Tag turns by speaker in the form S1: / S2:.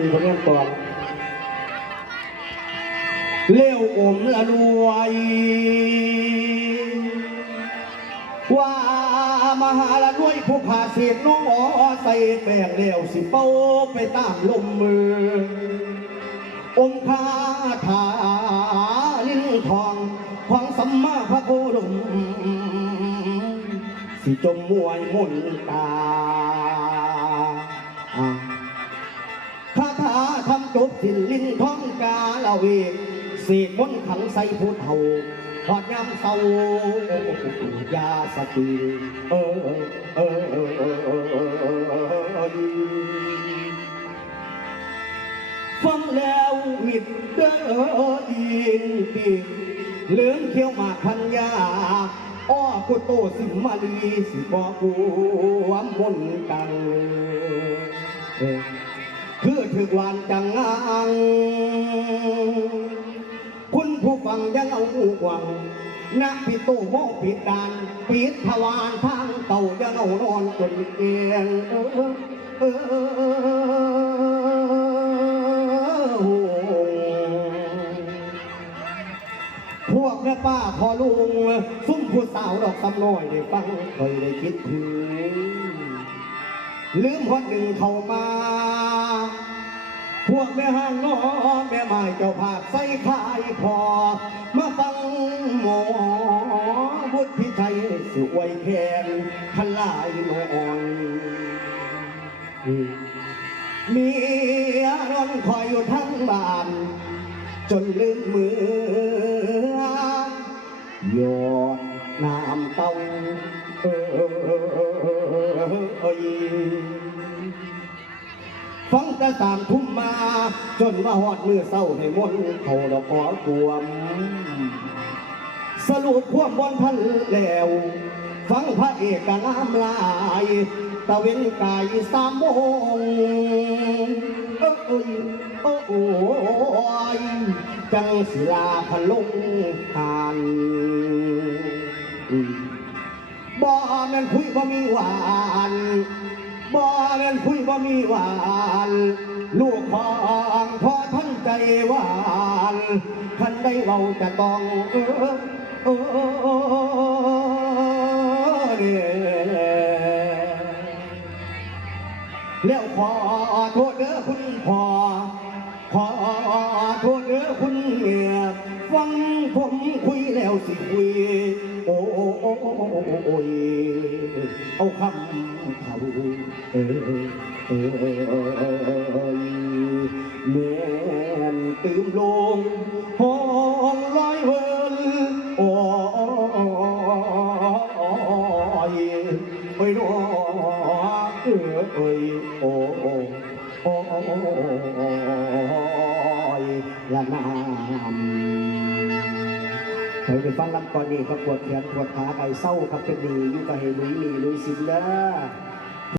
S1: มีผลงก่อนเลี้ยวอมละรวยว่ามหาละรวยผู้ขาเสียน้องอ๋อใส่แป้งเลี้ยวสิเป้าไปตามลมมือ องค์คาถาลิ้นทองของสัมมาพระโคดมสิจมมวยมนตา จบสิ้นลิ้นท้องกาละเวกเสกมนขังใส่ผู้เฒ่าพอดยำเศร้ายาสติเออเออเออเออเออเออเออฟังแล้วมิดเด้ออินปีเหลืองเขียวมาพันยาอ้อกุโตสิมาลีสิบอกูวามนกัน ถึกวานจังงางคุณผู้ฟังยังเอาหูหวังนักพิโตโมปิดดานปิดทวารทางเต่ายังเอานอนจนเกียงเออเออเอพวกแม่ป้าพอลุงซุ่มผู้สาวดอกสำน้อยได้ฟังเคยได้คิดถึงลืมคนหนึ่งเข้ามา พวกแม่ห้างน้อแม่ไม้เจ้าภาพใส่ขายพอ มาฟังหมอบุตรพิชัยสวยแขนทลายนอนมียนอนคอยอยู่ทั้งบ้าน จนลืมมือยอดน้ำเต้าเอ้ย ฟังแต่สามทุ่มมา จนว่าหอดมือเศร้าให้มนเขาดอกขอกวม สรุปพวกบนพันแล้ว ฟังพระเอกน้ำลายตะเวนกายสามโมงเอ้ยโอ้โอ้ยจังศิลาพนลงทานบ่แม่นคุยบ่มีหวาน บ่แม่นคุยบ่มีหวาน ลูกของพ่อท่านใจหวานคันได้เว้าจะต้องเออเออเออแล้วขอโทษเด้อคุณพ่อขอโทษเด้อคุณเมียฟังผมคุยแล้วสิคุยโอ้โอ้โอ้โอ้โอ้โอ้ยเอาคำ เออเออเออเออเออเออแม่นตื่มลงหองลอยเวินโอ้ยโอ้ยน้อเออเอ้ยโอ้โอ้โอ้ยละนามเคยไปฟังลำก่อนนี่ก็ปวดแขนปวดขาไปเศร้าครับเป็นดีอยู่กับเฮลุยมีลุยสินเด้อ